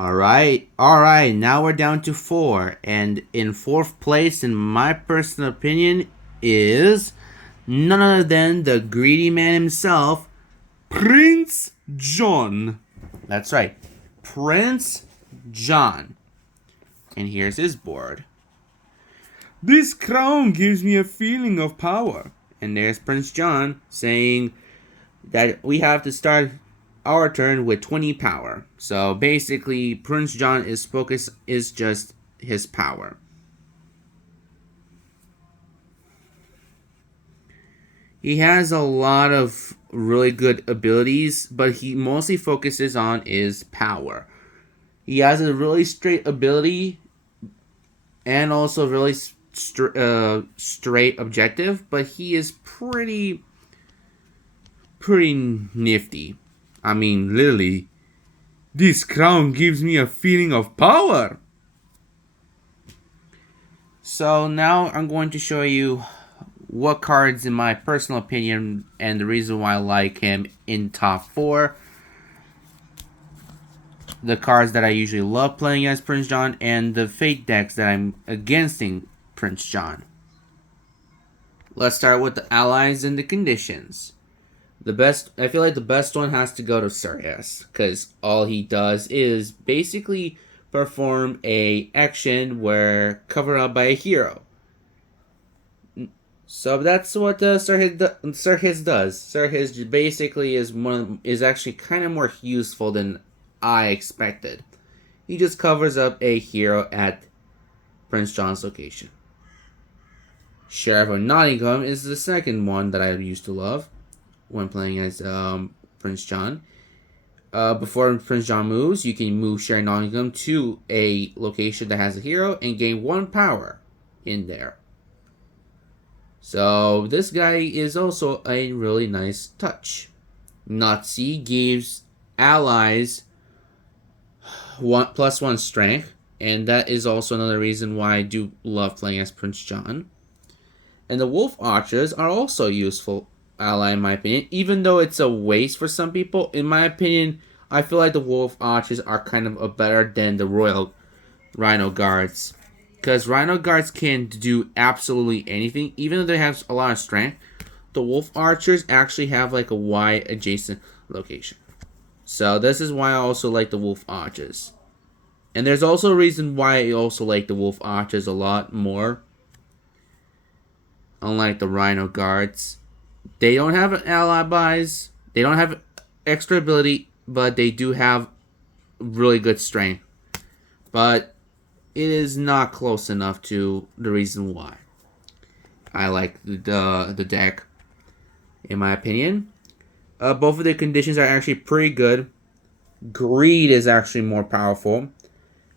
All right. Now we're down to four, and in fourth place, in my personal opinion, is none other than the greedy man himself, Prince John. That's right, Prince John. And here's his board. This crown gives me a feeling of power. And there's Prince John saying that we have to start our turn with 20 power. So basically, Prince John is focus is just his power. He has a lot of really good abilities, but he mostly focuses on his power. He has a really straight ability and also really straight objective, but he is pretty nifty. I mean, literally, this crown gives me a feeling of power. So now I'm going to show you what cards, in my personal opinion, and the reason why I like him in top 4. The cards that I usually love playing as Prince John, and the fate decks that I'm against Prince John. Let's start with the allies and the conditions. I feel like the best one has to go to Sirius, because all he does is basically perform a action where covered up by a hero. So that's what Sirhis does. Sirhis basically is actually kind of more useful than I expected. He just covers up a hero at Prince John's location. Sheriff of Nottingham is the second one that I used to love when playing as Prince John. Before Prince John moves, you can move Sheriff of Nottingham to a location that has a hero and gain 1 power in there. So this guy is also a really nice touch. Nazi gives allies +1 strength, and that is also another reason why I do love playing as Prince John. And the Wolf Archers are also a useful ally in my opinion, even though it's a waste for some people. In my opinion, I feel like the Wolf Archers are kind of better than the Royal Rhino Guards. Because Rhino Guards can do absolutely anything, even though they have a lot of strength. The Wolf Archers actually have like a wide adjacent location. So this is why I also like the Wolf Archers. And there's also a reason why I also like the Wolf Archers a lot more. Unlike the Rhino Guards. They don't have alibis. They don't have extra ability, but they do have really good strength. But it is not close enough to the reason why I like the deck, in my opinion. Both of the conditions are actually pretty good. Greed is actually more powerful,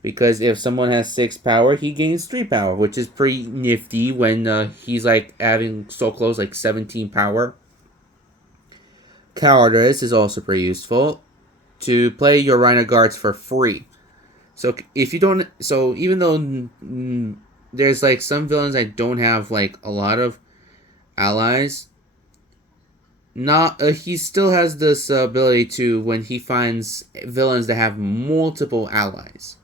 because if someone has 6 power, he gains 3 power, which is pretty nifty when he's like having so close, like 17 power. Cowardice is also pretty useful to play your Rhino Guards for free. So if you don't, so even though there's like some villains that don't have like a lot of allies, he still has this ability to, when he finds villains that have multiple allies.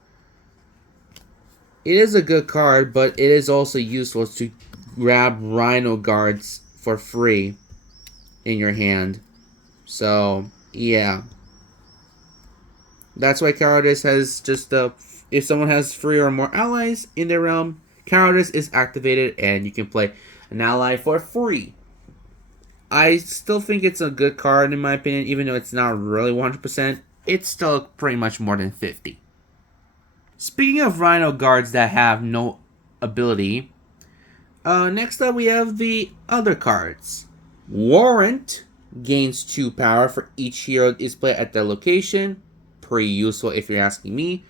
It is a good card, but it is also useful to grab Rhino Guards for free in your hand. So, yeah. That's why Cowardice has just if someone has 3 or more allies in their realm, Cowardice is activated and you can play an ally for free. I still think it's a good card in my opinion, even though it's not really 100%. It's still pretty much more than 50. Speaking of Rhino Guards that have no ability, next up we have the other cards. Warrant gains 2 power for each hero displayed at their location. Pretty useful if you're asking me.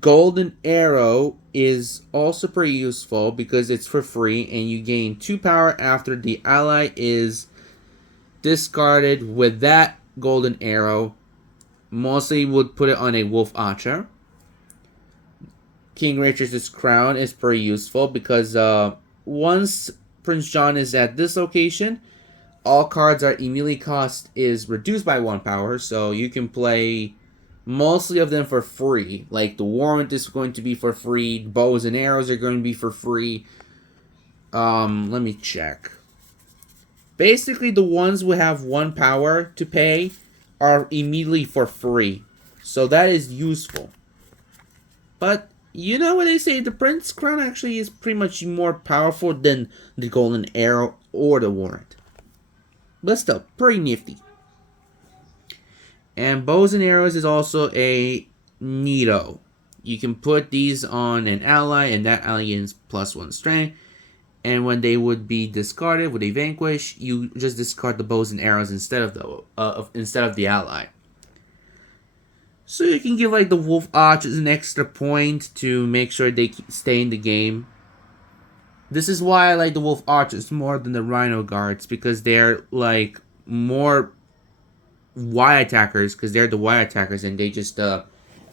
Golden Arrow is also pretty useful because it's for free and you gain 2 power after the ally is discarded with that Golden Arrow. Mostly would put it on a Wolf Archer. King Richard's Crown is pretty useful because once Prince John is at this location, all cards are immediately cost is reduced by 1 power, so you can play mostly of them for free. Like the warrant is going to be for free. Bows and arrows are going to be for free. Let me check. Basically, the ones who have 1 power to pay are immediately for free. So that is useful. But you know what they say, the Prince Crown actually is pretty much more powerful than the Golden Arrow or the Warrant. But still, pretty nifty. And bows and arrows is also a neato. You can put these on an ally, and that ally gains +1 strength. And when they would be discarded with a vanquish, you just discard the bows and arrows instead of the ally. So you can give like the wolf archers an extra point to make sure they stay in the game. This is why I like the wolf archers more than the rhino guards, because they're like more Y attackers, because they're the Y attackers and they just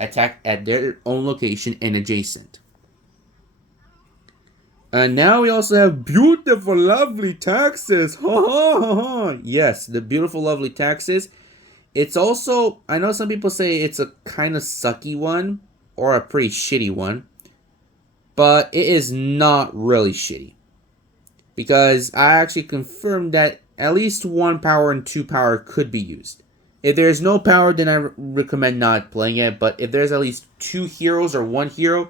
attack at their own location and adjacent. And now we also have beautiful, lovely taxes. Ha ha ha ha. Yes, the beautiful, lovely taxes. It's also, I know some people say it's a kind of sucky one or a pretty shitty one, but it is not really shitty. Because I actually confirmed that at least 1 power and 2 power could be used. If there's no power, then I recommend not playing it, but if there's at least 2 heroes or 1 hero,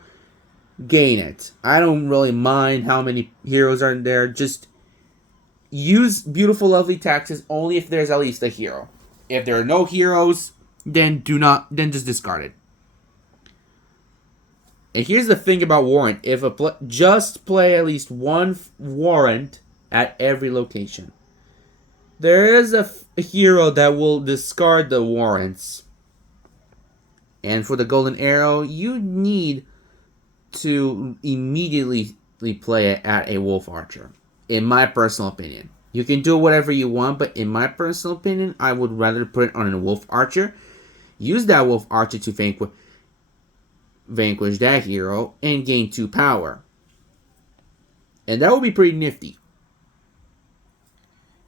gain it. I don't really mind how many heroes are in there. Just use beautiful, lovely taxes only if there's at least a hero. If there are no heroes, then just discard it. And here's the thing about warrant: if just play at least 1 warrant at every location. There is a hero that will discard the warrants. And for the golden arrow, you need to immediately play it at a wolf archer, in my personal opinion. You can do whatever you want, but in my personal opinion, I would rather put it on a wolf archer. Use that wolf archer to vanquish that hero and gain 2 power. And that would be pretty nifty.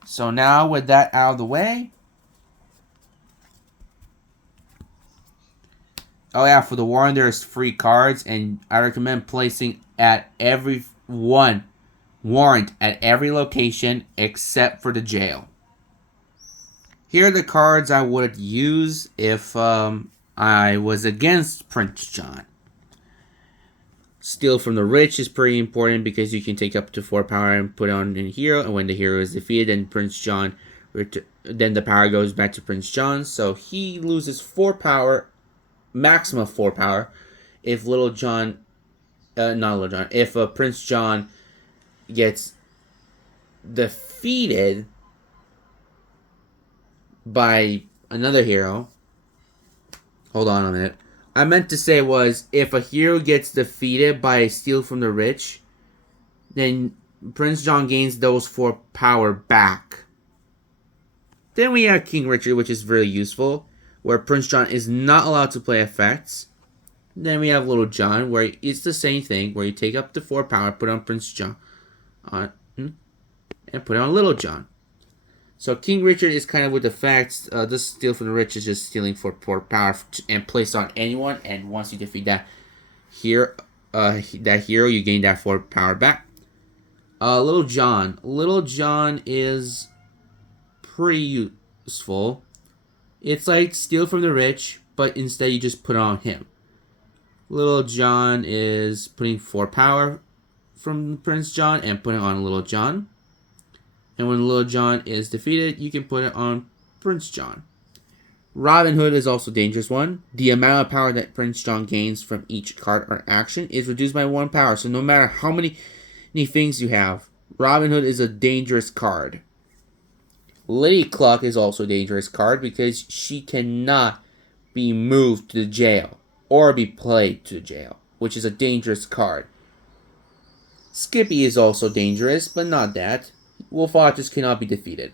So now with that out of the way. Oh yeah, for the warrant there's free cards, and I recommend placing at every one warrant at every location except for the jail. Here are the cards I would use if I was against Prince John. Steal from the Rich is pretty important because you can take up to 4 power and put on a hero, and when the hero is defeated, then Prince John, then the power goes back to Prince John, so he loses 4 power, maximum 4 power, if if Prince John gets defeated by another hero. Hold on a minute. I meant to say was, if a hero gets defeated by a steal from the rich, then Prince John gains those 4 power back. Then we have King Richard, which is very useful, where Prince John is not allowed to play effects. Then we have Little John, where it's the same thing, where you take up to 4 power, put on Prince John, and put on Little John. So King Richard is kind of with the facts. This steal from the rich is just stealing for 4 power and placed on anyone. And once you defeat that hero, you gain that 4 power back. Little John. Little John is pretty useful. It's like steal from the rich, but instead you just put it on him. Little John is putting 4 power from Prince John and putting on Little John. And when Little John is defeated, you can put it on Prince John. Robin Hood is also a dangerous one. The amount of power that Prince John gains from each card or action is reduced by 1 power. So no matter how many things you have, Robin Hood is a dangerous card. Lady Cluck is also a dangerous card because she cannot be moved to the jail or be played to the jail, which is a dangerous card. Skippy is also dangerous, but not that. Wolf Archers cannot be defeated.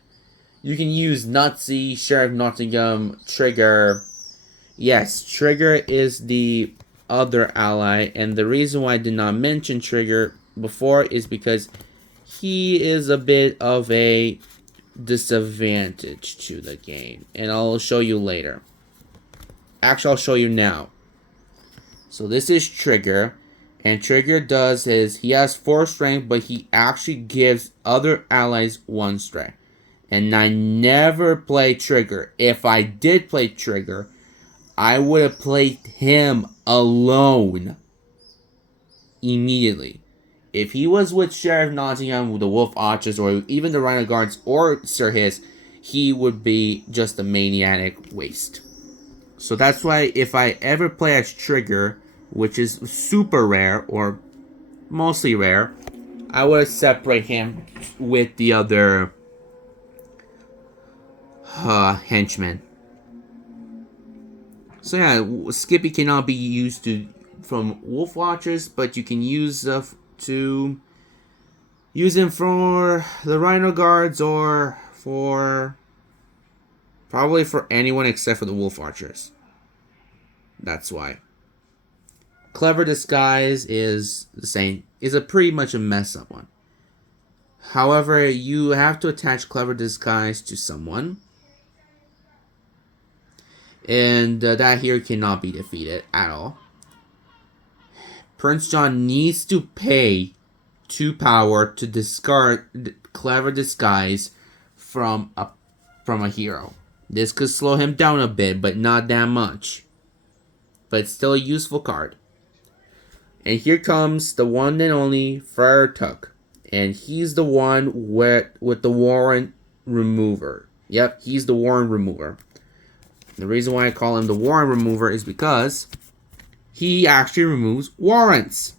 You can use Nazi, Sheriff Nottingham, Trigger. Yes, Trigger is the other ally, and the reason why I did not mention Trigger before is because he is a bit of a disadvantage to the game, and I'll show you later. Actually, I'll show you now. So this is Trigger. And Trigger does is he has 4 strength, but he actually gives other allies 1 strength. And I never play Trigger. If I did play Trigger, I would have played him alone immediately. If he was with Sheriff Nottingham, with the Wolf Archers, or even the Rhino Guards, or Sir Hiss, he would be just a maniac waste. So that's why if I ever play as Trigger, which is super rare, or mostly rare, I would separate him with the other henchmen. So yeah, Skippy cannot be used from Wolf Watchers, but you can use to use him for the Rhino Guards or for probably for anyone except for the Wolf Archers. That's why. Clever Disguise is the same. Is a pretty much a mess up one. However, you have to attach Clever Disguise to someone. And that here cannot be defeated at all. Prince John needs to pay 2 power to discard Clever Disguise from a hero. This could slow him down a bit, but not that much. But it's still a useful card. And here comes the one and only Friar Tuck. And he's the one with the warrant remover. Yep, he's the warrant remover. The reason why I call him the warrant remover is because he actually removes warrants.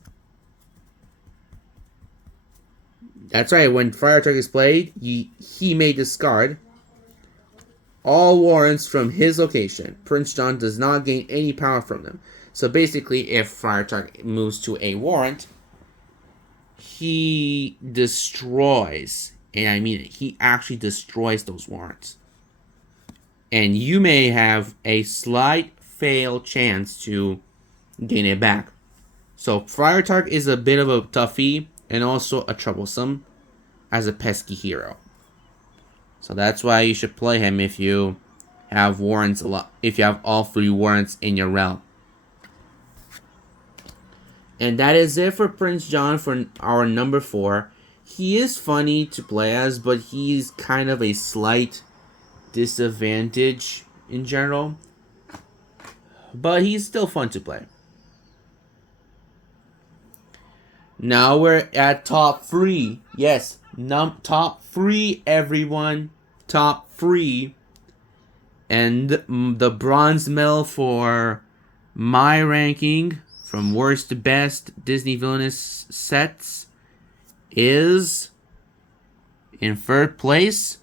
That's right, when Friar Tuck is played, he may discard all warrants from his location. Prince John does not gain any power from them. So basically, if Friar Tuck moves to a warrant, he destroys, and I mean it, he actually destroys those warrants. And you may have a slight fail chance to gain it back. So Friar Tuck is a bit of a toughie and also a troublesome as a pesky hero. So that's why you should play him if you have warrants a lot. If you have all 3 warrants in your realm. And that is it for Prince John for our number 4. He is funny to play as, but he's kind of a slight disadvantage in general. But he's still fun to play. Now we're at top 3. Yes, top 3, everyone. Top 3. And the bronze medal for my ranking from worst to best Disney Villainous sets is in 3rd place,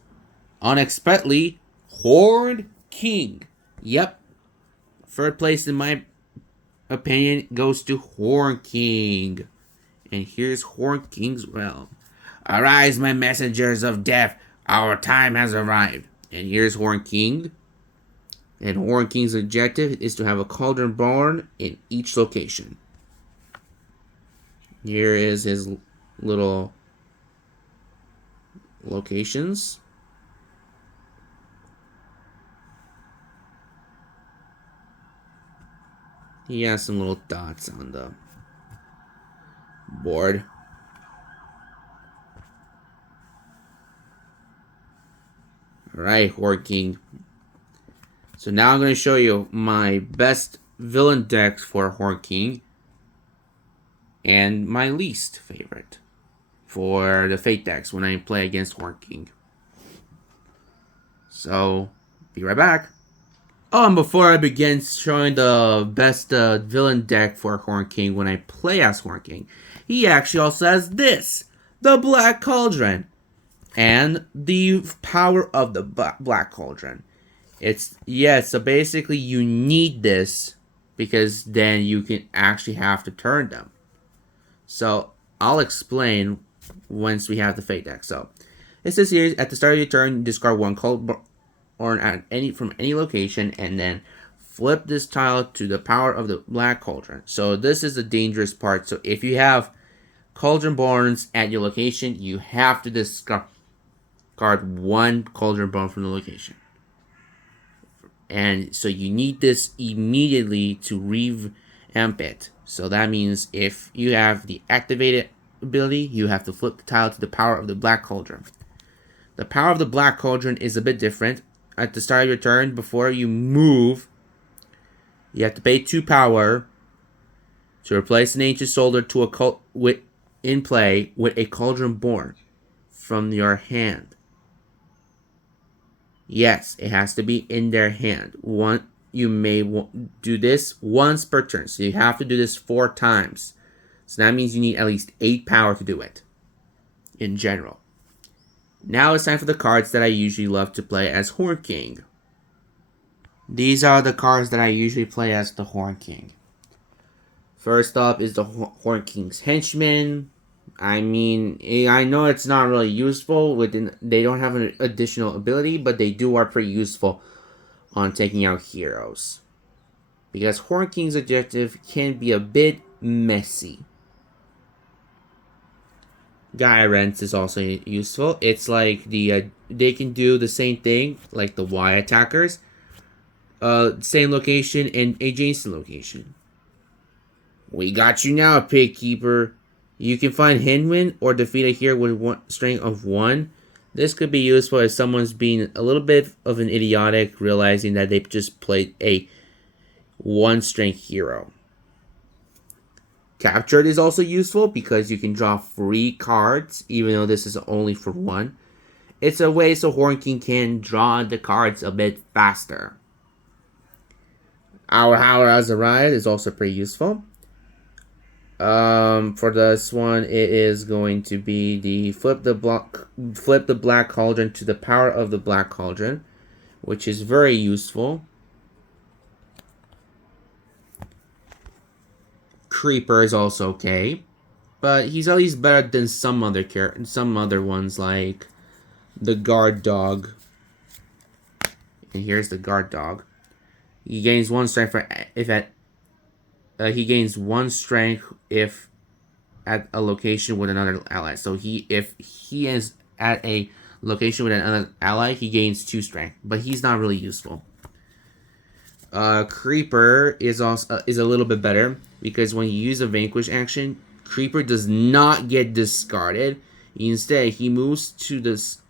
unexpectedly, Horned King. Yep. 3rd place in my opinion goes to Horned King. And here's Horned King's realm. Arise, my messengers of death. Our time has arrived. And here's Horned King. And Horned King's objective is to have a cauldron born in each location. Here is his little locations. He has some little dots on the board. Alright, Horned King. So now I'm going to show you my best villain decks for Horned King. And my least favorite for the Fate decks when I play against Horned King. So, be right back. Oh, and before I begin showing the best villain deck for Horned King when I play as Horned King, he actually also has this, the Black Cauldron, and the power of the Black Cauldron. So basically you need this because then you can actually have to turn them. So I'll explain once we have the Fate deck. So it says here at the start of your turn, discard 1 cauldron from any location, and then flip this tile to the power of the Black Cauldron. So this is the dangerous part. So if you have Cauldron Borns at your location, you have to discard 1 Cauldron Born from the location. And so you need this immediately to revamp it. So that means if you have the activated ability, you have to flip the tile to the power of the Black Cauldron. The power of the Black Cauldron is a bit different. At the start of your turn, before you move, you have to pay 2 power to replace an Ancient Soldier to a in play with a Cauldron Born from your hand. Yes, it has to be in their hand. You may do this once per turn, so you have to do this 4 times. So that means you need at least 8 power to do it, in general. Now it's time for the cards that I usually love to play as Horn King. These are the cards that I usually play as the Horn King. First up is the Horn King's Henchman. I mean, I know it's not really useful. They don't have an additional ability, but they are pretty useful on taking out heroes. Because Horn King's objective can be a bit messy. Gaia Rents is also useful. It's like they can do the same thing like the Y attackers. Same location and adjacent location. We got you now, Pig Keeper. You can find Hinwin or defeat a hero with strength of 1. This could be useful if someone's being a little bit of an idiotic, realizing that they just played a 1 strength hero. Captured is also useful because you can draw free cards, even though this is only for 1. It's a way so Horn King can draw the cards a bit faster. Our Howler Azariah is also pretty useful. For this one, it is going to be the flip the Black Cauldron to the power of the Black Cauldron, which is very useful. Creeper is also okay, but he's at least better than some other ones like the Guard Dog. And here's the Guard Dog. He gains 1 strength he gains 1 strength if at a location with another ally. So if he is at a location with another ally, he gains 2 strength, but he's not really useful. Creeper is a little bit better because when you use a Vanquish action, Creeper does not get discarded. Instead, he moves to this.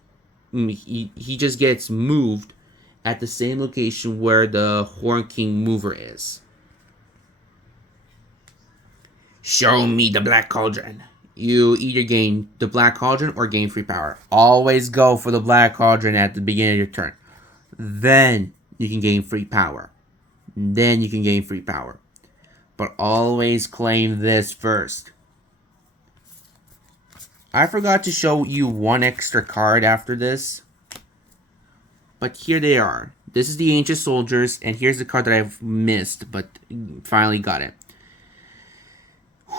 He just gets moved at the same location where the Horn King mover is. Show me the Black Cauldron. You either gain the Black Cauldron or gain free power. Always go for the Black Cauldron at the beginning of your turn. Then you can gain free power. But always claim this first. I forgot to show you 1 extra card after this. But here they are. This is the Ancient Soldiers, and here's the card that I've missed, but finally got it.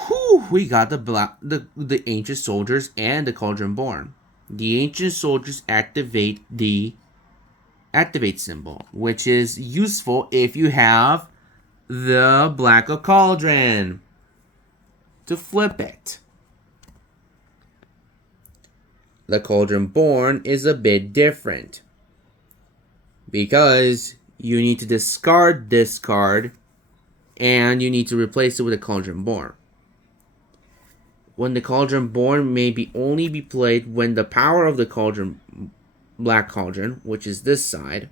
Whew, we got the Ancient Soldiers and the Cauldron Born. The Ancient Soldiers activate the Activate symbol, which is useful if you have the Black Cauldron to flip it. The Cauldron Born is a bit different because you need to discard this card and you need to replace it with a Cauldron Born. When the Cauldron Born may only be played when the power of the Black Cauldron, which is this side,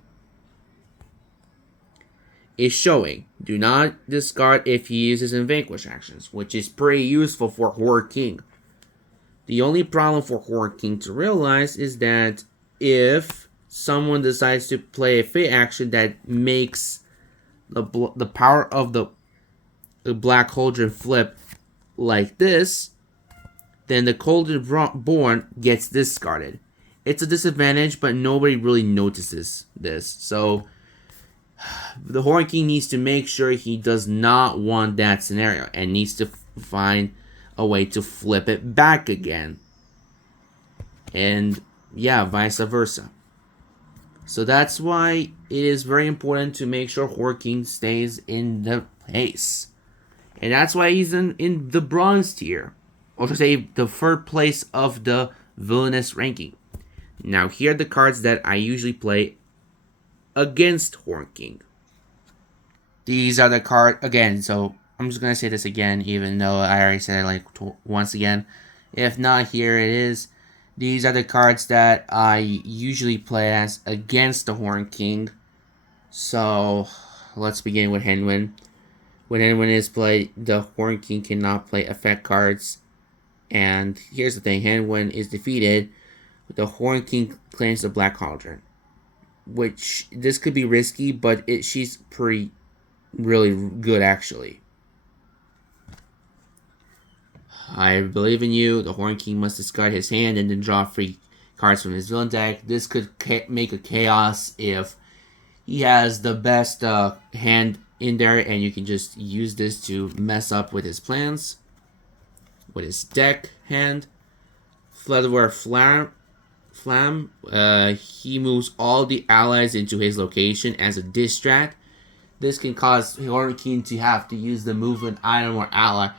is showing. Do not discard if he uses in Vanquish actions, which is pretty useful for Horn King. The only problem for Horn King to realize is that if someone decides to play a Fate action that makes the power of the Black Cauldron flip like this, then the Cauldron Born gets discarded. It's a disadvantage, but nobody really notices this. So the Horn King needs to make sure he does not want that scenario and needs to find a way to flip it back again. And yeah, vice versa. So that's why it is very important to make sure Horn King stays in the place. And that's why he's in the bronze tier. Or to say the 3rd place of the Villainous ranking. Now here are the cards that I usually play against Horn King. These are the cards again. So I'm just gonna say this again, even though I already said it like once again. If not, here it is. These are the cards that I usually play as against the Horn King. So let's begin with Henwin. When Henwin is played, the Horn King cannot play effect cards. And here's the thing: Henwin is defeated. The Horn King claims the Black Cauldron, which this could be risky, but she's pretty really good actually. I believe in you. The Horn King must discard his hand and then draw 3 cards from his villain deck. This could make a chaos if he has the best hand in there, and you can just use this to mess up with his plans. With his deck hand. Floodware Flam. He moves all the allies into his location as a distract. This can cause Horn King to have to use the movement item or ally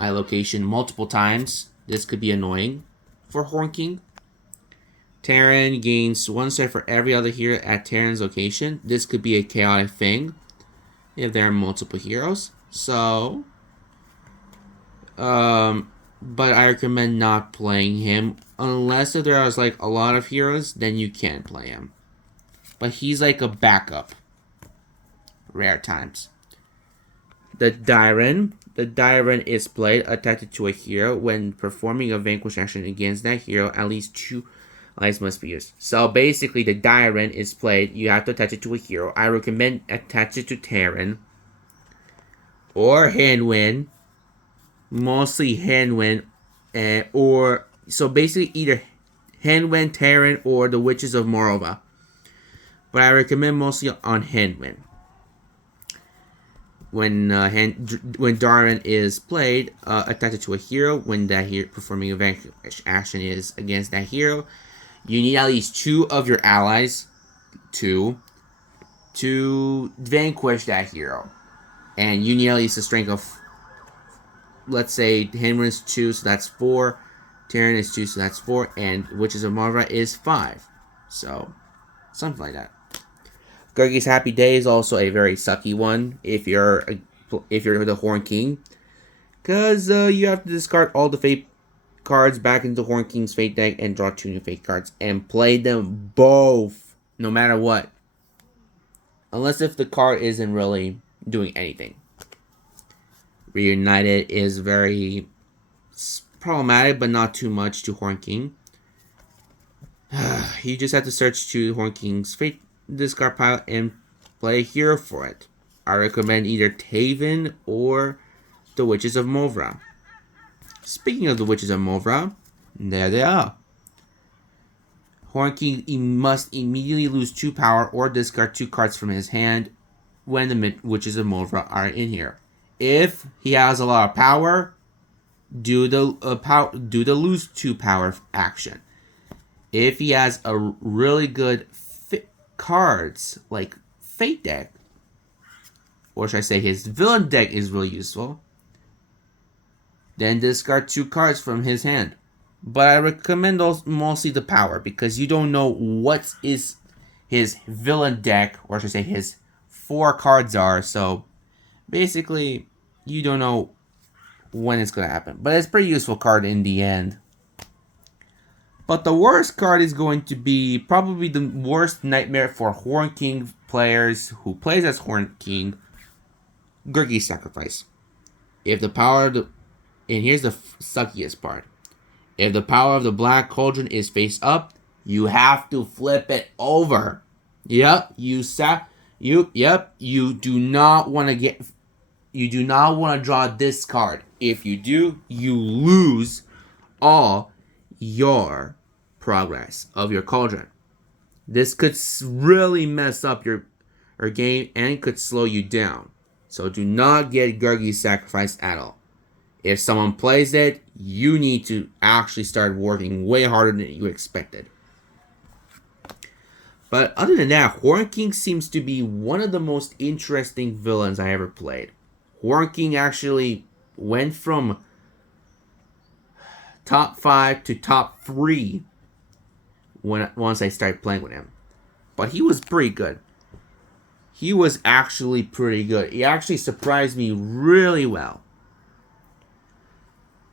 location multiple times. This could be annoying for Horn King. Terran gains 1 star for every other hero at Terran's location. This could be a chaotic thing if there are multiple heroes. So, but I recommend not playing him unless if there is like a lot of heroes. Then you can play him, but he's like a backup. Rare times. The Dyren. The Dyren is played attached to a hero. When performing a vanquish action against that hero, at least 2 lives must be used. So basically, the Dyren is played. You have to attach it to a hero. I recommend attach it to Terran or Henwin. Mostly Henwin, or so basically either Henwin, Terran, or the Witches of Morova. But I recommend mostly on Henwin. When Darwin is played, attached to a hero, when that hero performing a vanquish action is against that hero, you need at least 2 of your allies to vanquish that hero, and you need at least a strength of, let's say, Henry is 2, so that's 4. Terran is 2, so that's 4, and Witches of Morva is 5. So something like that. Gurgi's Happy Day is also a very sucky one if you're the Horn King, because you have to discard all the fate cards back into Horn King's fate deck and draw 2 new fate cards and play them both, no matter what, unless if the card isn't really doing anything. Reunited is very problematic, but not too much to Horn King. You just have to search to Horn King's fate discard pile and play a hero for it. I recommend either Taven or the Witches of Morva. Speaking of the Witches of Morva, there they are. Horn King must immediately lose 2 power or discard 2 cards from his hand when the Witches of Morva are in here. If he has a lot of power, do the lose 2 power action. If he has a really good cards like Fate deck, or should I say his villain deck is really useful, then discard 2 cards from his hand. But I recommend mostly the power, because you don't know what is his villain deck, or should I say his 4 cards are, so basically you don't know when it's going to happen. But it's a pretty useful card in the end. But the worst card is going to be probably the worst nightmare for Horn King players who plays as Horn King, Gurgi's Sacrifice. If the power of the... And here's the suckiest part. If the power of the Black Cauldron is face up, you have to flip it over. Yep, you do not want to get... You do not want to draw this card. If you do, you lose all your progress of your cauldron. This could really mess up your game and could slow you down. So do not get Gurgi's Sacrifice at all. If someone plays it, you need to actually start working way harder than you expected. But other than that, Horn King seems to be one of the most interesting villains I ever played. Horn King actually went from top 5 to top 3 once I started playing with him. But he was pretty good. he was actually pretty good. He actually surprised me really well.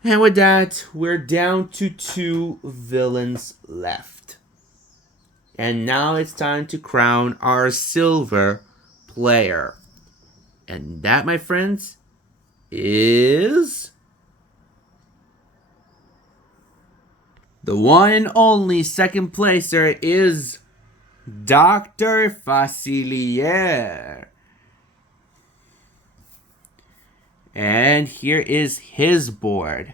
And with that, we're down to 2 villains left. And now it's time to crown our silver player. And that, my friends, is the one and only second placer is Dr. Facilier. And here is his board.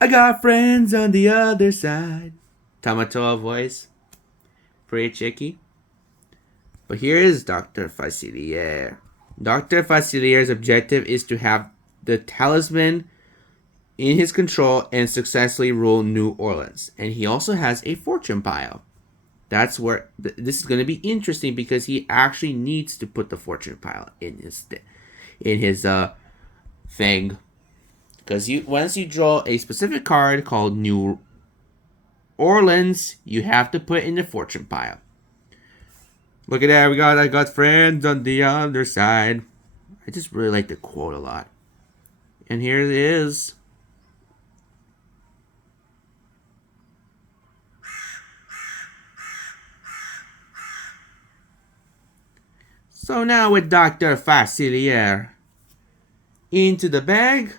I got friends on the other side. Tamatoa voice. Pretty cheeky. But here is Dr. Facilier. Dr. Facilier's objective is to have the talisman in his control and successfully rule New Orleans. And he also has a fortune pile. That's where this is going to be interesting because he actually needs to put the fortune pile in his thing. Because once you draw a specific card called New Orleans, you have to put it in the fortune pile. Look at that, I got friends on the other side. I just really like the quote a lot. And here it is. So now with Dr. Facilier into the bag,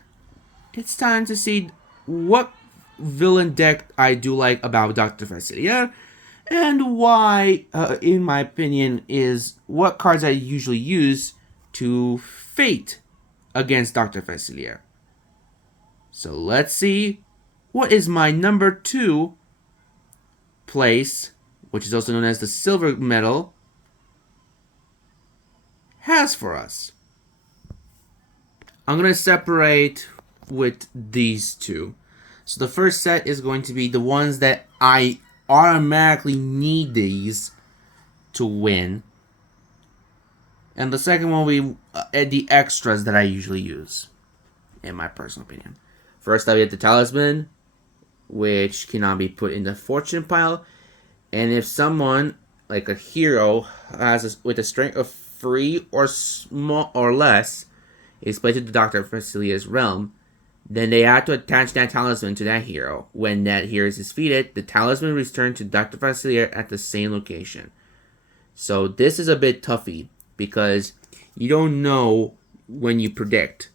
it's time to see what villain deck I do like about Dr. Facilier and why, in my opinion, is what cards I usually use to fate against Dr. Facilier. So let's see what is my number 2 place, which is also known as the silver medal, has for us. I'm going to separate with these two. So the first set is going to be the ones that I automatically need these to win. And the second one will be the extras that I usually use, in my personal opinion. First, I get the talisman, which cannot be put in the fortune pile. And if someone, like a hero, with a strength of 3 or small or less, is placed into Dr. Facilier's realm, then they have to attach that talisman to that hero. When that hero is defeated, the talisman returns to Dr. Facilier at the same location. So this is a bit toughy because you don't know when you predict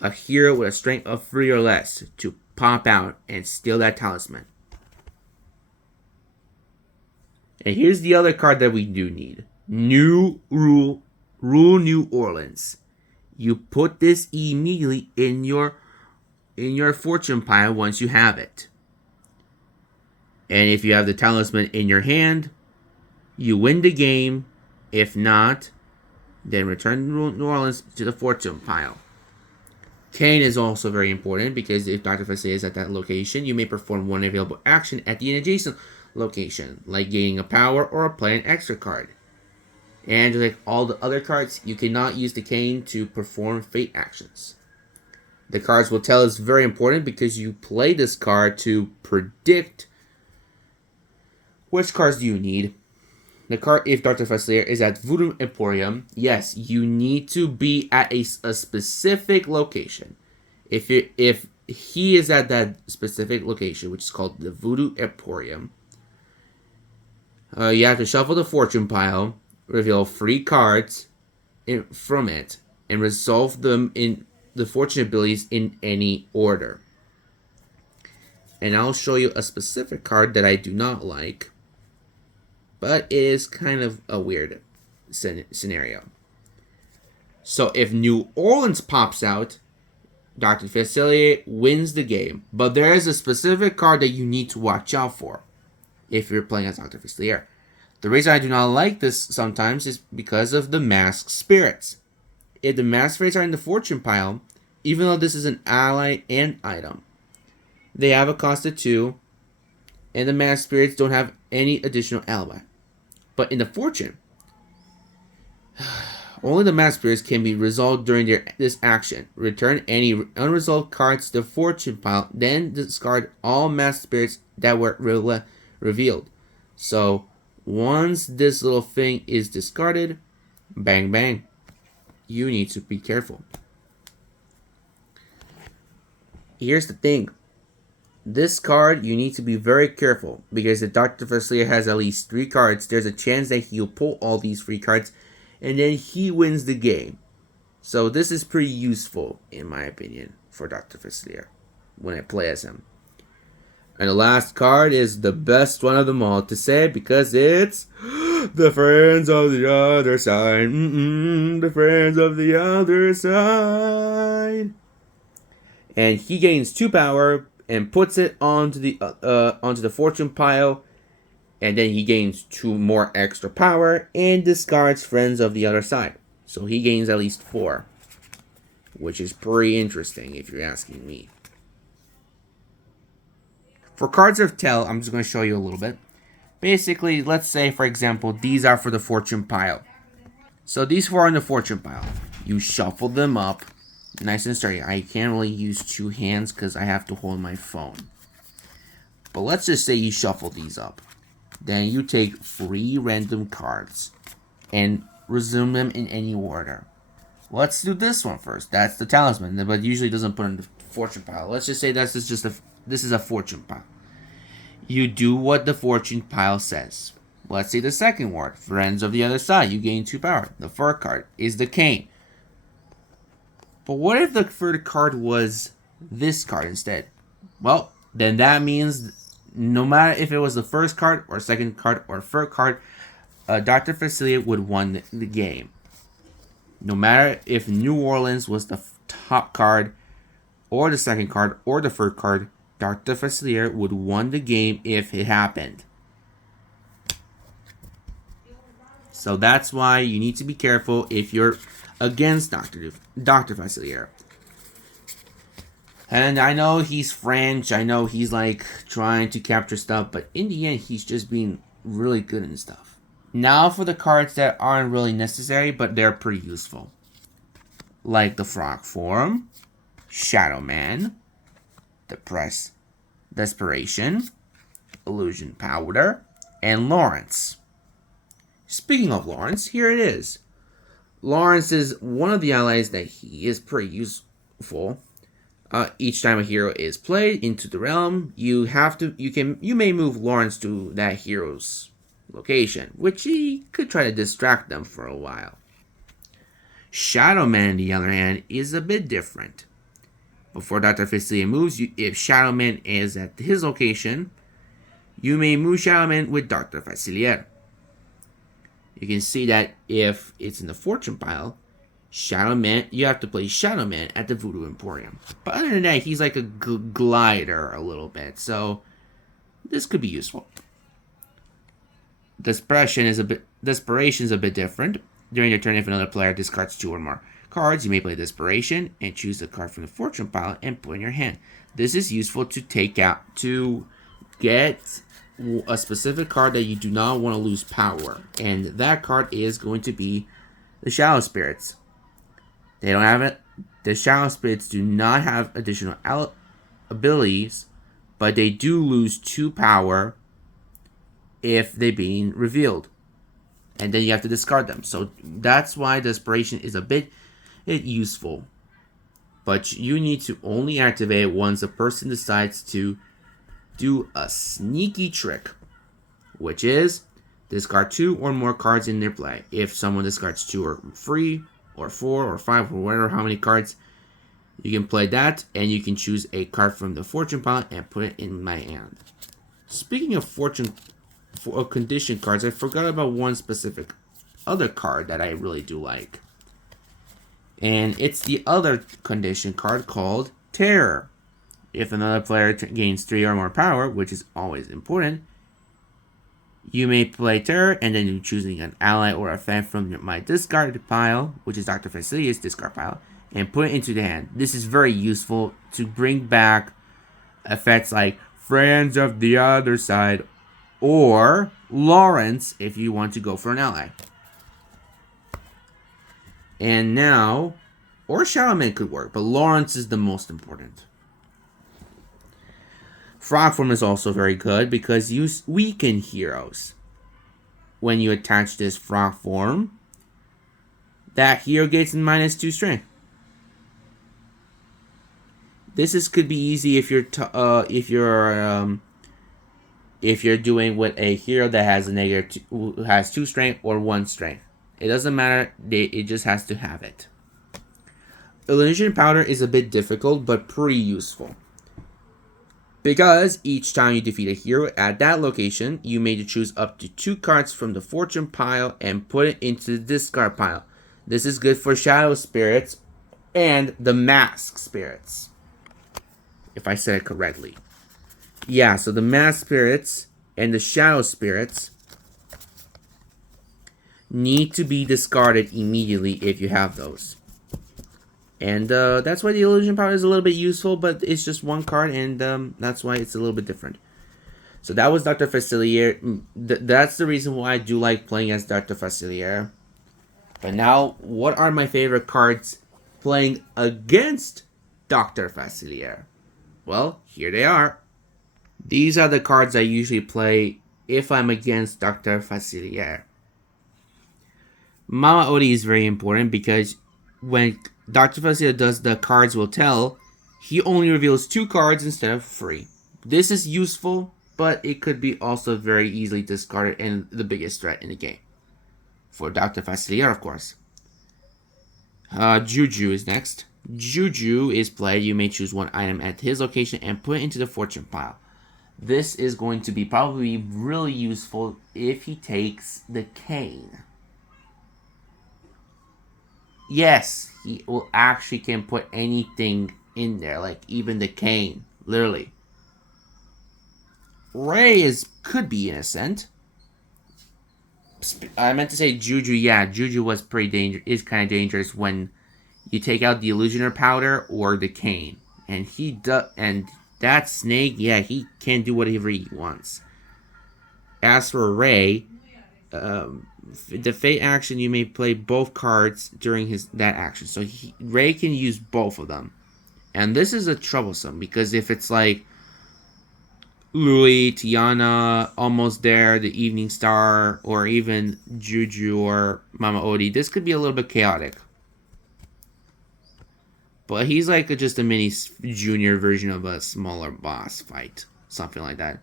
a hero with a strength of 3 or less to pop out and steal that talisman. And here's the other card that we do need. Rule New Orleans. You put this immediately in your fortune pile once you have it. And if you have the talisman in your hand, you win the game. If not, then return New Orleans to the fortune pile. Kane is also very important because if Dr. Facilier is at that location, you may perform one available action at the adjacent location, like gaining a power or playing an extra card. And like all the other cards, you cannot use the cane to perform fate actions. The cards will tell is very important because you play this card to predict which cards do you need. The card, if Dr. Facilier is at Voodoo Emporium, yes, you need to be at a specific location. If he is at that specific location, which is called the Voodoo Emporium, you have to shuffle the fortune pile, reveal 3 cards from it, and resolve them in the fortune abilities in any order. And I'll show you a specific card that I do not like, but it is kind of a weird scenario. So if New Orleans pops out, Dr. Facilier wins the game. But there is a specific card that you need to watch out for if you're playing as Dr. Facilier. The reason I do not like this sometimes is because of the masked spirits. If the masked spirits are in the fortune pile, even though this is an ally and item, they have a cost of 2, and the masked spirits don't have any additional ally. But in the fortune, only the masked spirits can be resolved during this action. Return any unresolved cards to the fortune pile, then discard all masked spirits that were revealed. So Once this little thing is discarded, bang bang, you need to be careful. Here's the thing. This card, you need to be very careful, because if Dr. Facilier has at least 3 cards, there's a chance that he'll pull all these 3 cards, and then he wins the game. So this is pretty useful, in my opinion, for Dr. Facilier when I play as him. And the last card is the best one of them all to say, because it's the Friends of the Other Side. The Friends of the Other Side. And he gains 2 power and puts it onto the fortune pile, and then he gains 2 more extra power and discards Friends of the Other Side. So he gains at least 4, which is pretty interesting if you're asking me. For cards of tell, I'm just going to show you a little bit. Basically, let's say, for example, these are for the fortune pile. So these 4 are in the fortune pile. You shuffle them up nice and sturdy. I can't really use 2 hands because I have to hold my phone. But let's just say you shuffle these up. Then you take 3 random cards and resume them in any order. Let's do this one first. That's the talisman, but usually doesn't put in the fortune pile. Let's just say this is a fortune pile. You do what the fortune pile says. Let's see the second word, Friends of the Other Side. You gain 2 power. The third card is the cane. But what if the third card was this card instead? Well, then that means no matter if it was the first card or second card or third card, Dr. Facilier would win the game. No matter if New Orleans was the top card or the second card or the third card, Dr. Facilier would win the game if it happened. So that's why you need to be careful if you're against Dr. Facilier. And I know he's French, I know he's like trying to capture stuff, but in the end, he's just being really good and stuff. Now for the cards that aren't really necessary, but they're pretty useful. Like the Frog Form, Shadow Man, Desperation, Illusion Powder, and Lawrence. Speaking of Lawrence, here it is. Lawrence is one of the allies that he is pretty useful. Each time a hero is played into the realm, you may move Lawrence to that hero's location, which he could try to distract them for a while. Shadow Man, on the other hand, is a bit different. Before Dr. Facilier moves, if Shadow Man is at his location, you may move Shadow Man with Dr. Facilier. You can see that if it's in the fortune pile, Shadow Man, you have to play Shadow Man at the Voodoo Emporium. But other than that, he's like a glider a little bit, so this could be useful. Desperation is a bit different. During your turn, if another player discards 2 or more cards, you may play Desperation and choose a card from the fortune pile and put in your hand. This is useful to get a specific card that you do not want to lose power, and that card is going to be the Shadow Spirits. They don't have it. The Shadow Spirits do not have additional abilities, but they do lose 2 power if they're being revealed, and then you have to discard them. So that's why Desperation is a bit useful, but you need to only activate it once a person decides to do a sneaky trick, which is discard 2 or more cards in their play. If someone discards 2 or 3 or 4 or 5 or whatever, how many cards, you can play that, and you can choose a card from the fortune pile and put it in my hand. Speaking of condition cards, I forgot about one specific other card that I really do like, and it's the other condition card called Terror. If another player gains 3 or more power, which is always important, you may play Terror, and then you're choosing an ally or effect from my discard pile, which is Dr. Facilier's discard pile, and put it into the hand. This is very useful to bring back effects like Friends of the Other Side or Lawrence if you want to go for an ally. And now, or Shadow Man could work, but Lawrence is the most important. Frog Form is also very good because you weaken heroes. when you attach this frog form, that hero gets -2 strength. Could be easy if you're doing with a hero that has a who has 2 strength or 1 strength. It doesn't matter. It just has to have it. Illusion Powder is a bit difficult, but pretty useful. Because each time you defeat a hero at that location, you may choose up to 2 cards from the fortune pile and put it into the discard pile. This is good for Shadow Spirits and the Mask Spirits. If I said it correctly. Yeah, so the Mask Spirits and the Shadow Spirits need to be discarded immediately if you have those. And that's why the Illusion Powder is a little bit useful, but it's just 1 card, and that's why it's a little bit different. So that was Dr. Facilier. That's the reason why I do like playing as Dr. Facilier. But now, what are my favorite cards playing against Dr. Facilier? Well, here they are. These are the cards I usually play if I'm against Dr. Facilier. Mama Odi is very important because when Dr. Facilier does the cards will tell, he only reveals 2 cards instead of 3. This is useful, but it could be also very easily discarded and the biggest threat in the game. For Dr. Facilier, of course. Juju is next. Juju is played. You may choose 1 item at his location and put it into the fortune pile. This is going to be probably really useful if he takes the cane. Yes, he will actually can put anything in there, like even the cane, literally. Ray could be innocent. I meant to say Juju. Yeah, Juju was is kind of dangerous when you take out the Illusioner Powder or the cane, and that snake. Yeah, he can do whatever he wants. As for Ray, the Fate action, you may play both cards during that action. So Ray can use both of them. And this is a troublesome because if it's like Louis, Tiana, Almost There, the Evening Star, or even Juju or Mama Odi, this could be a little bit chaotic. But he's like just a mini junior version of a smaller boss fight. Something like that.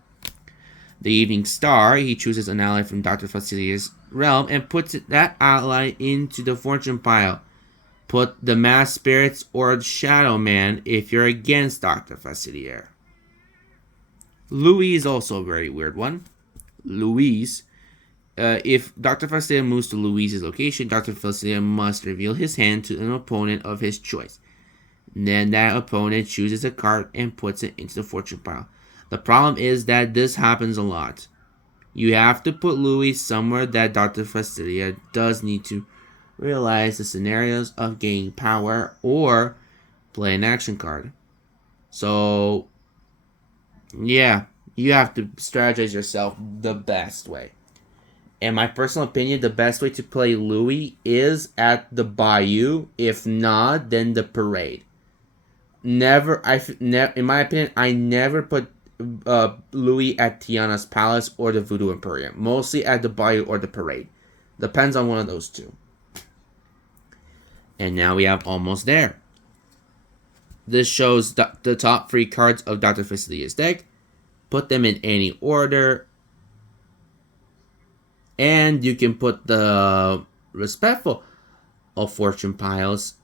The Evening Star, he chooses an ally from Dr. Facilier's realm and puts that ally into the fortune pile. Put the Mass Spirits or Shadow Man if you're against Dr. Facilier. Louis is also a very weird one. Louise, if Dr. Facilier moves to Louise's location, Dr. Facilier must reveal his hand to an opponent of his choice. Then that opponent chooses a card and puts it into the fortune pile. The problem is that this happens a lot. You have to put Louis somewhere that Dr. Facilier does need to realize the scenarios of gaining power or play an action card. So, yeah, you have to strategize yourself the best way. In my personal opinion, the best way to play Louis is at the Bayou. If not, then the Parade. In my opinion, I never put Louis at Tiana's Palace or the Voodoo Emporium. Mostly at the Bayou or the Parade. Depends on one of those two. And now we have Almost There. This shows the top 3 cards of Dr. Facilier's deck. Put them in any order. And you can put the Respectful of Fortune piles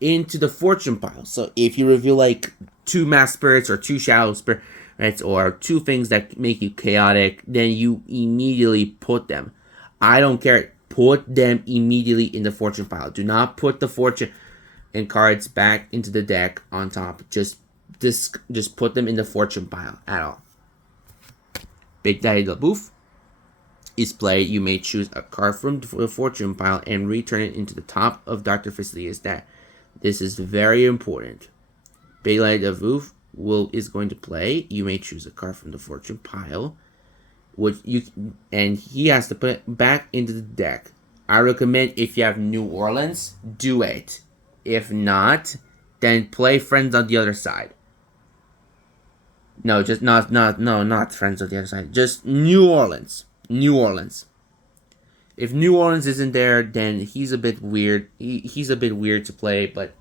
into the fortune pile. So if you reveal like 2 Mass Spirits or 2 Shadow Spirits or 2 things that make you chaotic, then you immediately put them. I don't care. Put them immediately in the fortune pile. Do not put the fortune and cards back into the deck on top. Just put them in the fortune pile at all. Big Daddy LaBouffe is played. You may choose a card from the fortune pile and return it into the top of Dr. Facilier's deck. This is very important. Big Daddy LaBouffe is going to play. You may choose a card from the fortune pile, and he has to put it back into the deck. I recommend if you have New Orleans, do it. If not, then play Friends on the Other Side. No, just not Friends on the Other Side. Just New Orleans. New Orleans. If New Orleans isn't there, then he's a bit weird. He's a bit weird to play, but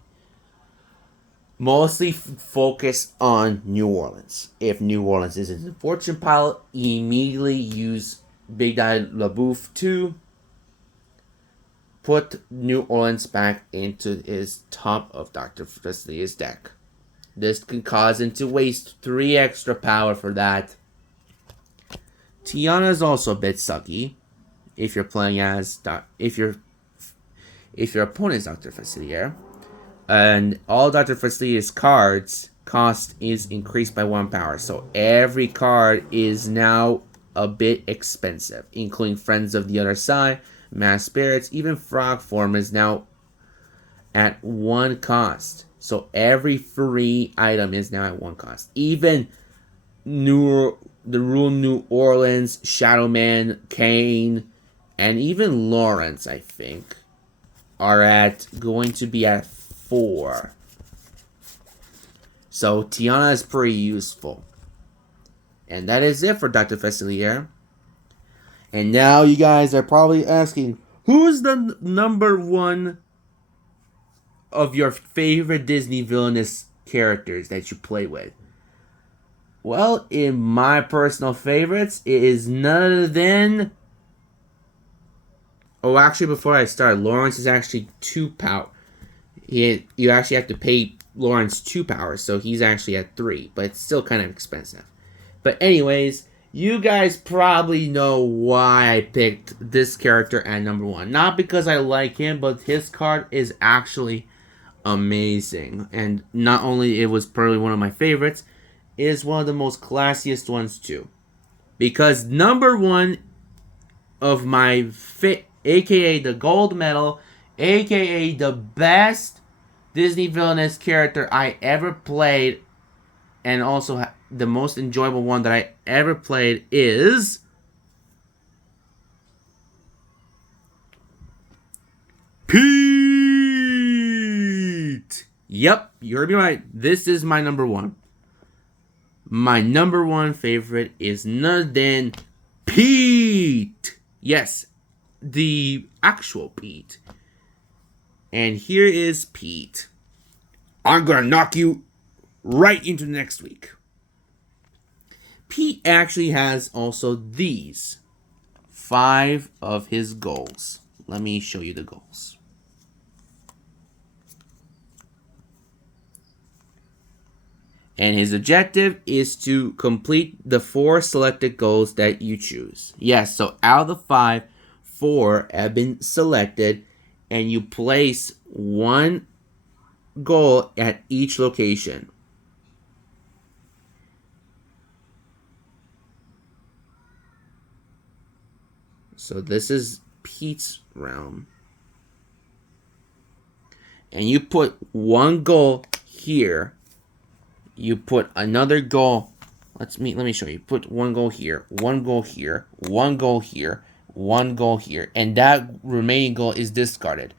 mostly focus on New Orleans. If New Orleans isn't in fortune pile, immediately use Big Daddy LaBeouf to put New Orleans back into his top of Dr. Facilier's deck. This can cause him to waste 3 extra power for that. Tiana is also a bit sucky if you're playing as if your opponent is Dr. Facilier, and all Dr. Facilier's cards cost is increased by 1 power. So every card is now a bit expensive, including Friends of the Other Side, Mass Spirits, even Frog Form is now at 1 cost. So every free item is now at 1 cost. Even the Rule New Orleans, Shadowman, Kane, and even Lawrence, I think, are going to be at 4. So Tiana is pretty useful. And that is it for Dr. Facilier. And now you guys are probably asking, who's the number 1 of your favorite Disney Villainous characters that you play with? Well, in my personal favorites, it is none other than... Oh, actually, before I start, Lawrence is actually 2 power. You actually have to pay Lawrence 2 power, so he's actually at 3, but it's still kind of expensive. But anyways, you guys probably know why I picked this character at number 1. Not because I like him, but his card is actually amazing. And not only it was probably one of my favorites, it is one of the most classiest ones too. Because number 1 of my aka the gold medal, aka the best Disney Villainous character I ever played, and also the most enjoyable one that I ever played, is Pete! Yep, you heard me right. This is my number 1. My number 1 favorite is none other than Pete! Yes, the actual Pete. And here is Pete. I'm gonna knock you right into next week. Pete actually has also these 5 of his goals. Let me show you the goals. And his objective is to complete the 4 selected goals that you choose. Yes, so out of the 5, 4 have been selected, and you place 1 goal at each location. So this is Pete's realm. And you put 1 goal here. You put another goal. Let me show you. Put 1 goal here, 1 goal here, 1 goal here, 1 goal here, and that remaining goal is discarded,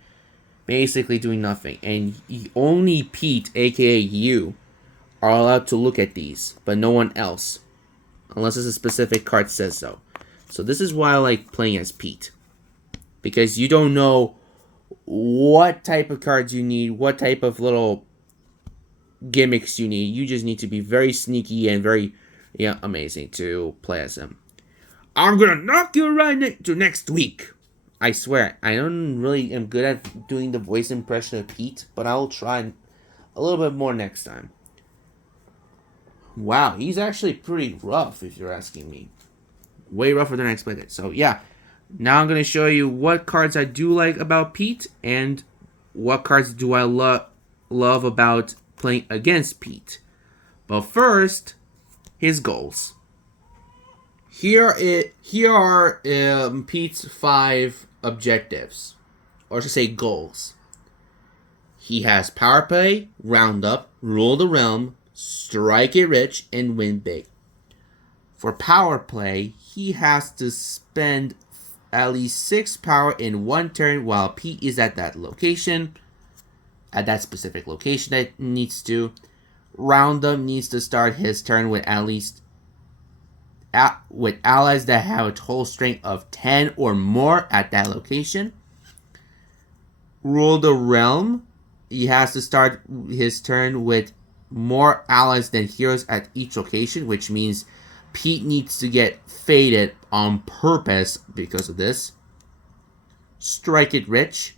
basically doing nothing. And only Pete, aka you, are allowed to look at these, but no one else, unless a specific card says so. So this is why I like playing as Pete, because you don't know what type of cards you need, what type of little gimmicks you need. You just need to be very sneaky and very amazing to play as him. I'm gonna knock you right into next week. I swear, I don't really am good at doing the voice impression of Pete, but I'll try a little bit more next time. Wow, he's actually pretty rough if you're asking me. Way rougher than I expected. So yeah, now I'm gonna show you what cards I do like about Pete and what cards do I love about playing against Pete. But first, his goals. Here are Pete's 5 objectives, or to say goals. He has Power Play, Round Up, Rule the Realm, Strike It Rich, and Win Big. For Power Play, he has to spend at least 6 power in 1 turn while Pete is at that location. At that specific location that needs to. Roundup needs to start his turn with at least with allies that have a total strength of 10 or more at that location. Rule the realm. He has to start his turn with more allies than heroes at each location, which means Pete needs to get faded on purpose because of this. Strike it rich.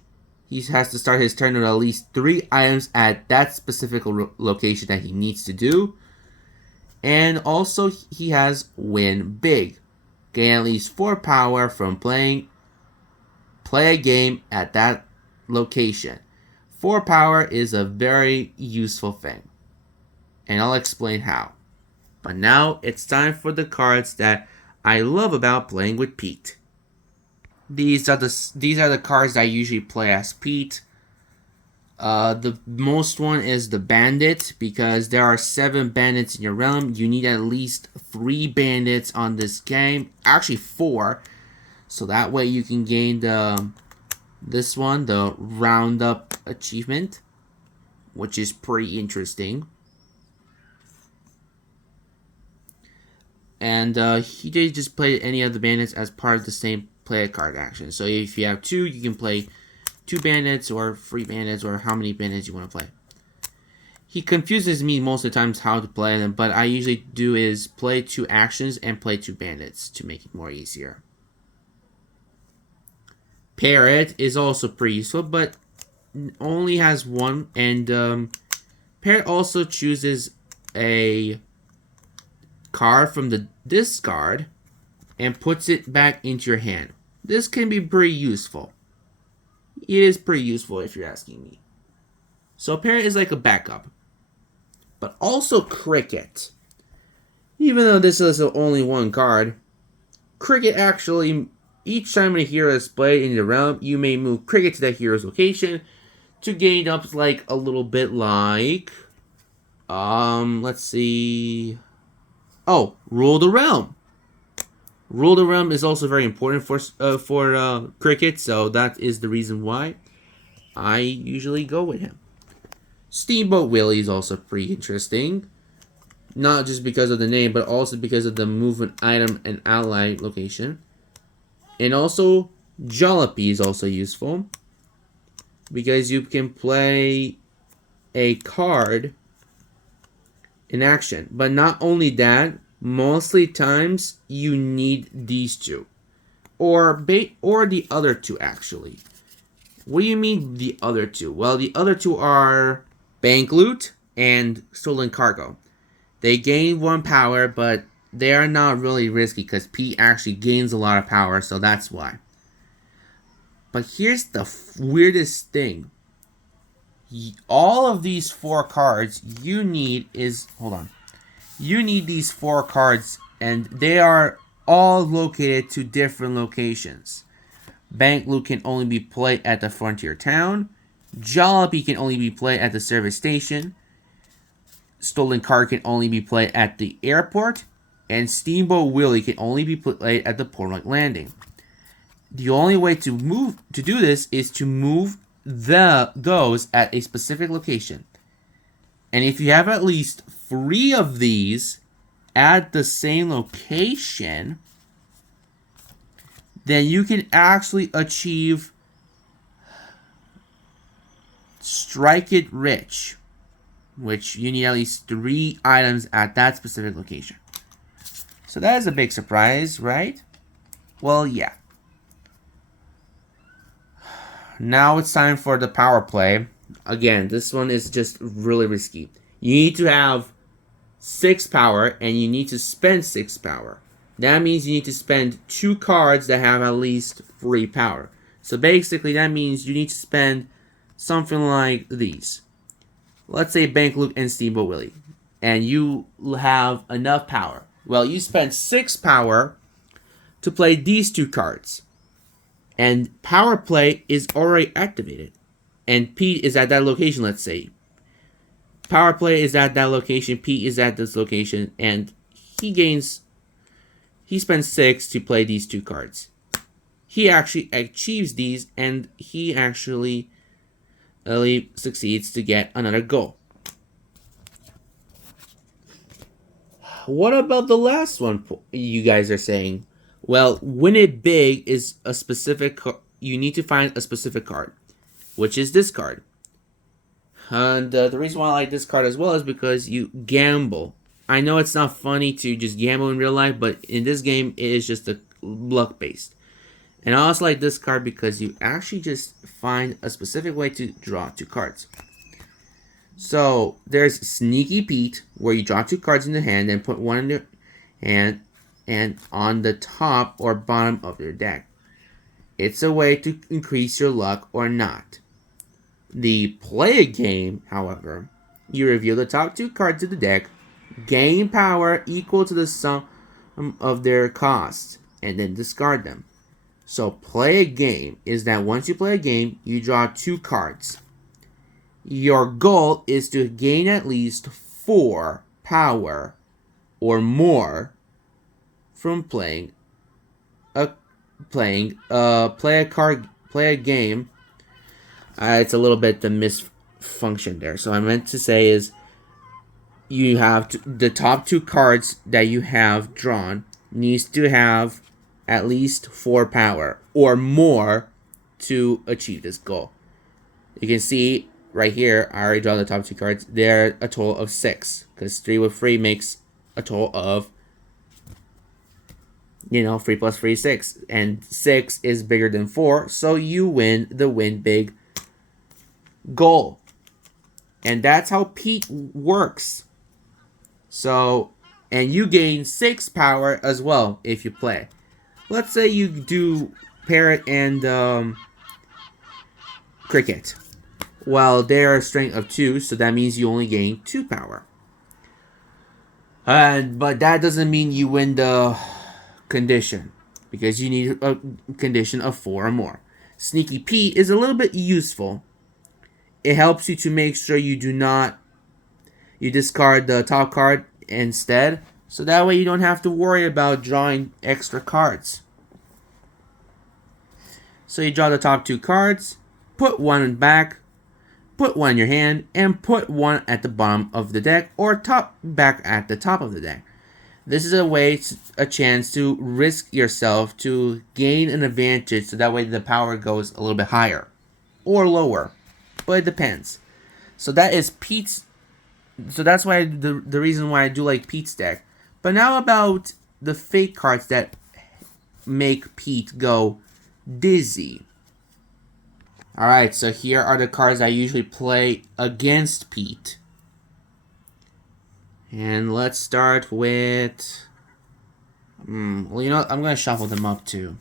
He has to start his turn with at least 3 items at that specific location that he needs to do. And also, he has win big. Gain at least 4 power from play a game at that location. 4 power is a very useful thing. And I'll explain how. But now it's time for the cards that I love about playing with Pete. These are the cards that I usually play as Pete. The most one is the Bandit, because there are 7 bandits in your realm. You need at least 3 bandits on this game. Actually 4. So that way you can gain this one, the Roundup achievement, which is pretty interesting. And he did just play any of the bandits as part of the same play a card action. So if you have 2, you can play 2 bandits or 3 bandits or how many bandits you want to play. He confuses me most of the times how to play them, but I usually do is play 2 actions and play 2 bandits to make it more easier. Parrot is also pretty useful, but only has 1, and Parrot also chooses a card from the discard and puts it back into your hand. This can be pretty useful. It is pretty useful if you're asking me. So Parrot is like a backup. But also Cricket. Even though this is only 1 card, Cricket actually, each time a hero is played in the realm, you may move Cricket to that hero's location to gain up like a little bit like, let's see. Oh, Rule the Realm. Rule the Realm is also very important for Cricket, so that is the reason why I usually go with him. Steamboat Willie is also pretty interesting. Not just because of the name, but also because of the movement item and ally location. And also, Jollopy is also useful, because you can play a card in action. But not only that, mostly times you need these 2. Or the other 2 actually. What do you mean the other 2? Well, the other 2 are Bank Loot and Stolen Cargo. They gain 1 power, but they are not really risky because Pete actually gains a lot of power, so that's why. But here's the weirdest thing. All of these 4 cards you need is... Hold on. You need these 4 cards, and they are all located to different locations. Bank Loot can only be played at the Frontier Town. Jollopy can only be played at the service station. Stolen Card can only be played at the airport. And Steamboat Willie can only be played at the Portland Landing. The only way to do this is to move those at a specific location. And if you have at least 3 of these at the same location, then you can actually achieve Strike It Rich, which you need at least 3 items at that specific location. So that is a big surprise, right? Well, yeah. Now it's time for the power play. Again, this one is just really risky. You need to have 6 power, and you need to spend 6 power. That means you need to spend 2 cards that have at least 3 power. So basically, that means you need to spend something like these. Let's say Bank Loot and Steamboat Willie. And you have enough power. Well, you spend 6 power to play these 2 cards. And power play is already activated. And Pete is at that location, let's say. Power play is at that location. Pete is at this location. And he spends 6 to play these 2 cards. He actually achieves these, and he actually succeeds to get another goal. What about the last one you guys are saying? Well, win it big is a specific. You need to find a specific card, which is this card. And the reason why I like this card as well is because you gamble. I know it's not funny to just gamble in real life, but in this game, it is just a luck based. And I also like this card because you actually just find a specific way to draw 2 cards. So there's Sneaky Pete, where you draw 2 cards in the hand and put one in your hand and on the top or bottom of your deck. It's a way to increase your luck or not. The Play a Game, however, you reveal the top 2 cards of the deck, gain power equal to the sum of their cost, and then discard them. So Play a Game is that once you play a game, you draw 2 cards. Your goal is to gain at least 4 power or more from playing a game. It's a little bit the misfunction there. So I meant to say is you have the top 2 cards that you have drawn needs to have at least 4 power or more to achieve this goal. You can see right here, I already drawn the top 2 cards. They're a total of 6 because 3 with 3 makes a total of 3 plus 3 is 6, and 6 is bigger than 4, so you win the win big goal. And that's how Pete works. So, and you gain 6 power as well if you play. Let's say you do Parrot and Cricket. Well, they are a strength of 2, so that means you only gain 2 power. But that doesn't mean you win the condition, because you need a condition of 4 or more. Sneaky Pete is a little bit useful. It helps you to make sure you discard the top card instead, so that way you don't have to worry about drawing extra cards. So you draw the top 2 cards, put 1 back, put 1 in your hand, and put 1 at the bottom of the deck or back at the top of the deck. This is a chance to risk yourself to gain an advantage, so that way the power goes a little bit higher or lower, but it depends. So that is Pete's. So that's why the reason why I do like Pete's deck. But now about the fake cards that make Pete go dizzy. Alright, so here are the cards I usually play against Pete. And let's start with... well, you know what? I'm going to shuffle them up too.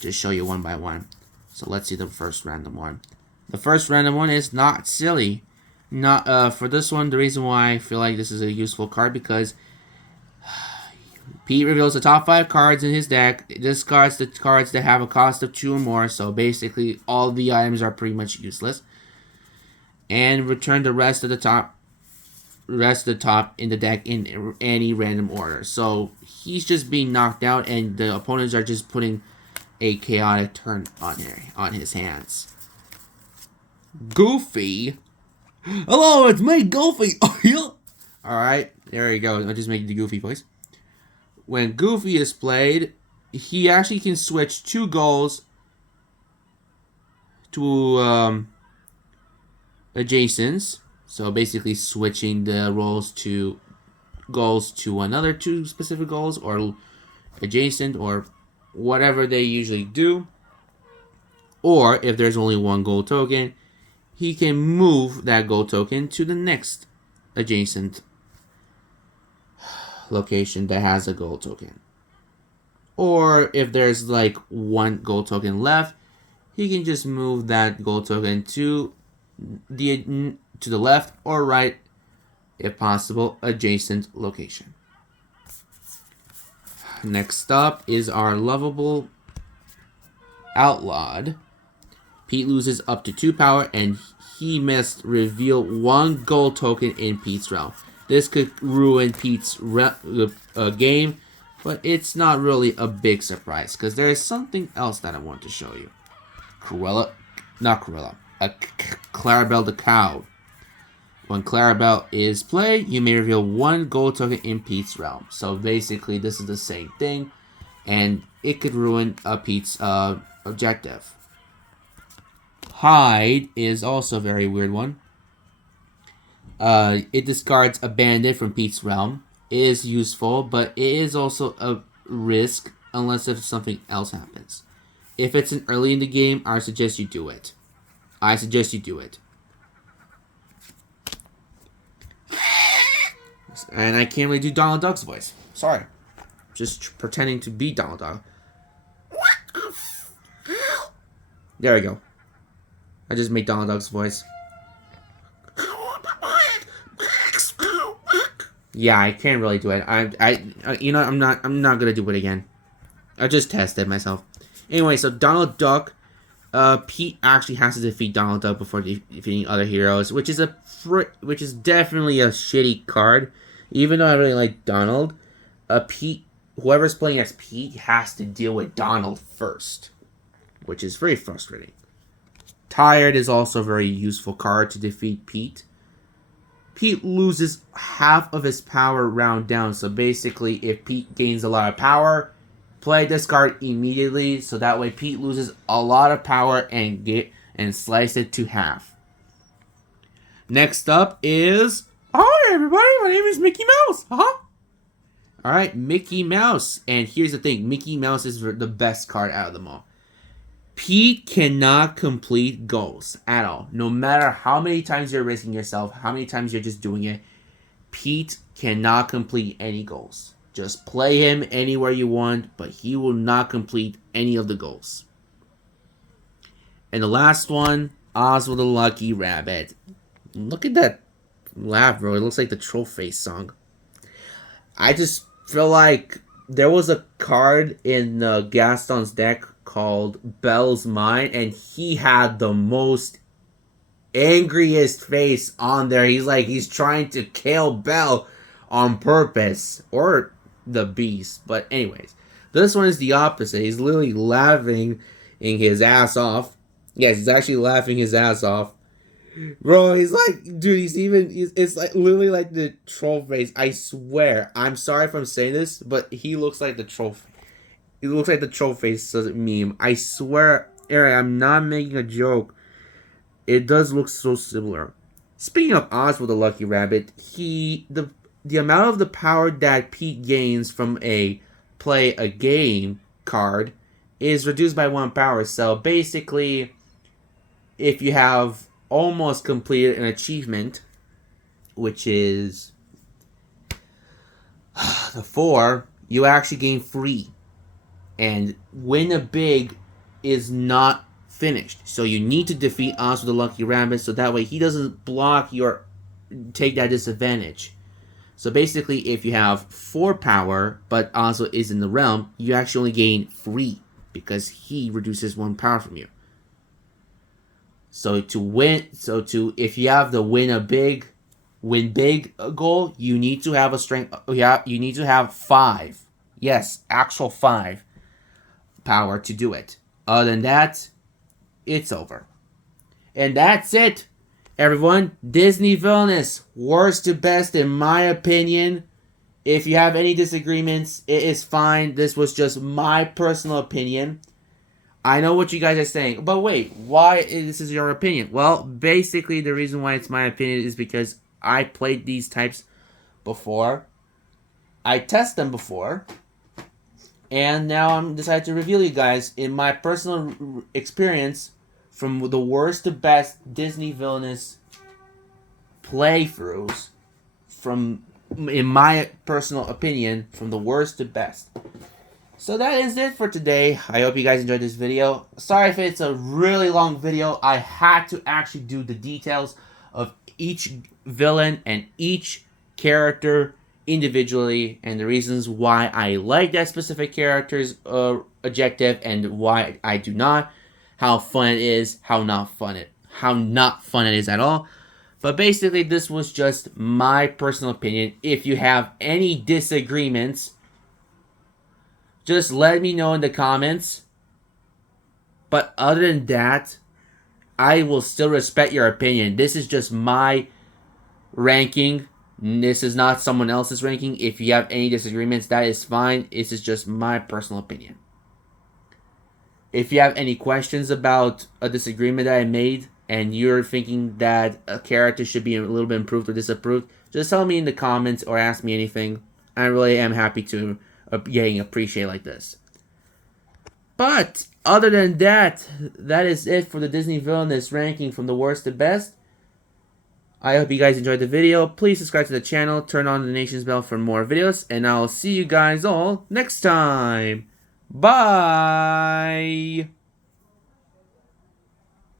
Just show you one by one. So let's see the first random one. The first random one is Not Silly. For this one, the reason why I feel like this is a useful card, because Pete reveals the top 5 cards in his deck. It discards the cards that have a cost of 2 or more. So basically, all the items are pretty much useless. And return the rest of the top in the deck in any random order. So he's just being knocked out, and the opponents are just putting a chaotic turn on his hands. Goofy. Hello, it's me, Goofy. Alright, there you go. I'll just make the Goofy voice. When Goofy is played, he actually can switch 2 goals to adjacents. So basically switching the roles to goals to another 2 specific goals, or adjacent, or whatever they usually do. Or if there's only 1 gold token, he can move that gold token to the next adjacent location that has a gold token. Or if there's like 1 gold token left, he can just move that gold token to the left or right, if possible, adjacent location. Next up is our lovable Outlawed. Pete loses up to 2 power, and he must reveal 1 gold token in Pete's realm. This could ruin Pete's game, but it's not really a big surprise, because there is something else that I want to show you. Clarabelle the Cow. When Clarabelle is played, you may reveal one gold token in Pete's realm. So basically, this is the same thing, and it could ruin a Pete's objective. Hide is also a very weird one. It discards a bandit from Pete's realm. It is useful, but it is also a risk unless if something else happens. If it's an early in the game, I suggest you do it. And I can't really do Donald Duck's voice. Sorry. Just pretending to be Donald Duck. There we go. I just made Donald Duck's voice. Yeah, I can't really do it. You know, I'm not gonna do it again. I just tested myself. Anyway, so Donald Duck, Pete actually has to defeat Donald Duck before defeating other heroes, which is definitely a shitty card. Even though I really like Donald, Pete, whoever's playing as Pete has to deal with Donald first, which is very frustrating. Tired is also a very useful card to defeat Pete. Pete loses half of his power round down, so basically if Pete gains a lot of power, play this card immediately, so that way Pete loses a lot of power and slice it to half. Next up is, hi everybody, my name is Mickey Mouse. Alright, Mickey Mouse. And here's the thing, Mickey Mouse is the best card out of them all. Pete cannot complete goals at all. No matter how many times you're risking yourself, how many times you're just doing it, Pete cannot complete any goals. Just play him anywhere you want, but he will not complete any of the goals. And the last one, Oswald the Lucky Rabbit. Look at that laugh, bro. It looks like the Troll Face song. I just feel like there was a card in Gaston's deck called Belle's Mind, and he had the most angriest face on there. He's trying to kill Belle on purpose, or the beast. But anyways, this one is the opposite. He's literally laughing his ass off. Yes, he's actually laughing his ass off. Bro, he's like, dude, it's like literally like the troll face. I swear, I'm sorry if I'm saying this, but he looks like the troll. He looks like the troll face meme. I swear, Eric, I'm not making a joke. It does look so similar. Speaking of Oswald the Lucky Rabbit, the amount of the power that Pete gains from a play a game card is reduced by 1 power. So basically, if you have almost completed an achievement, which is the 4, you actually gain 3. And Win a Big is not finished. So you need to defeat Oswald the Lucky Rabbit so that way he doesn't block your take that disadvantage. So basically, if you have 4 power, but Oswald is in the realm, you actually only gain 3 because he reduces 1 power from you. So if you have the win big goal, you need to have a strength. You need to have 5. Yes, actual 5 power to do it. Other than that, it's over. And that's it, everyone. Disney Villainous, worst to best in my opinion. If you have any disagreements, it is fine. This was just my personal opinion. I know what you guys are saying, but wait, why this is your opinion? Well, basically the reason why it's my opinion is because I played these types before. I tested them before. And now I'm decided to reveal you guys in my personal experience from the worst to best Disney Villainous playthroughs in my personal opinion, from the worst to best. So that is it for today. I hope you guys enjoyed this video. Sorry if it's a really long video. I had to actually do the details of each villain and each character individually, and the reasons why I like that specific character's objective and why I do not, how fun it is, how not fun it is at all. But basically, this was just my personal opinion. If you have any disagreements, just let me know in the comments. But other than that, I will still respect your opinion. This is just my ranking. This is not someone else's ranking. If you have any disagreements, that is fine. This is just my personal opinion. If you have any questions about a disagreement that I made and you're thinking that a character should be a little bit improved or disapproved, just tell me in the comments or ask me anything. I really am happy to getting appreciated like this. But other than that, that is it for the Disney Villainous ranking from the worst to best. I hope you guys enjoyed the video. Please subscribe to the channel, turn on the notifications bell for more videos, and I'll see you guys all next time. Bye!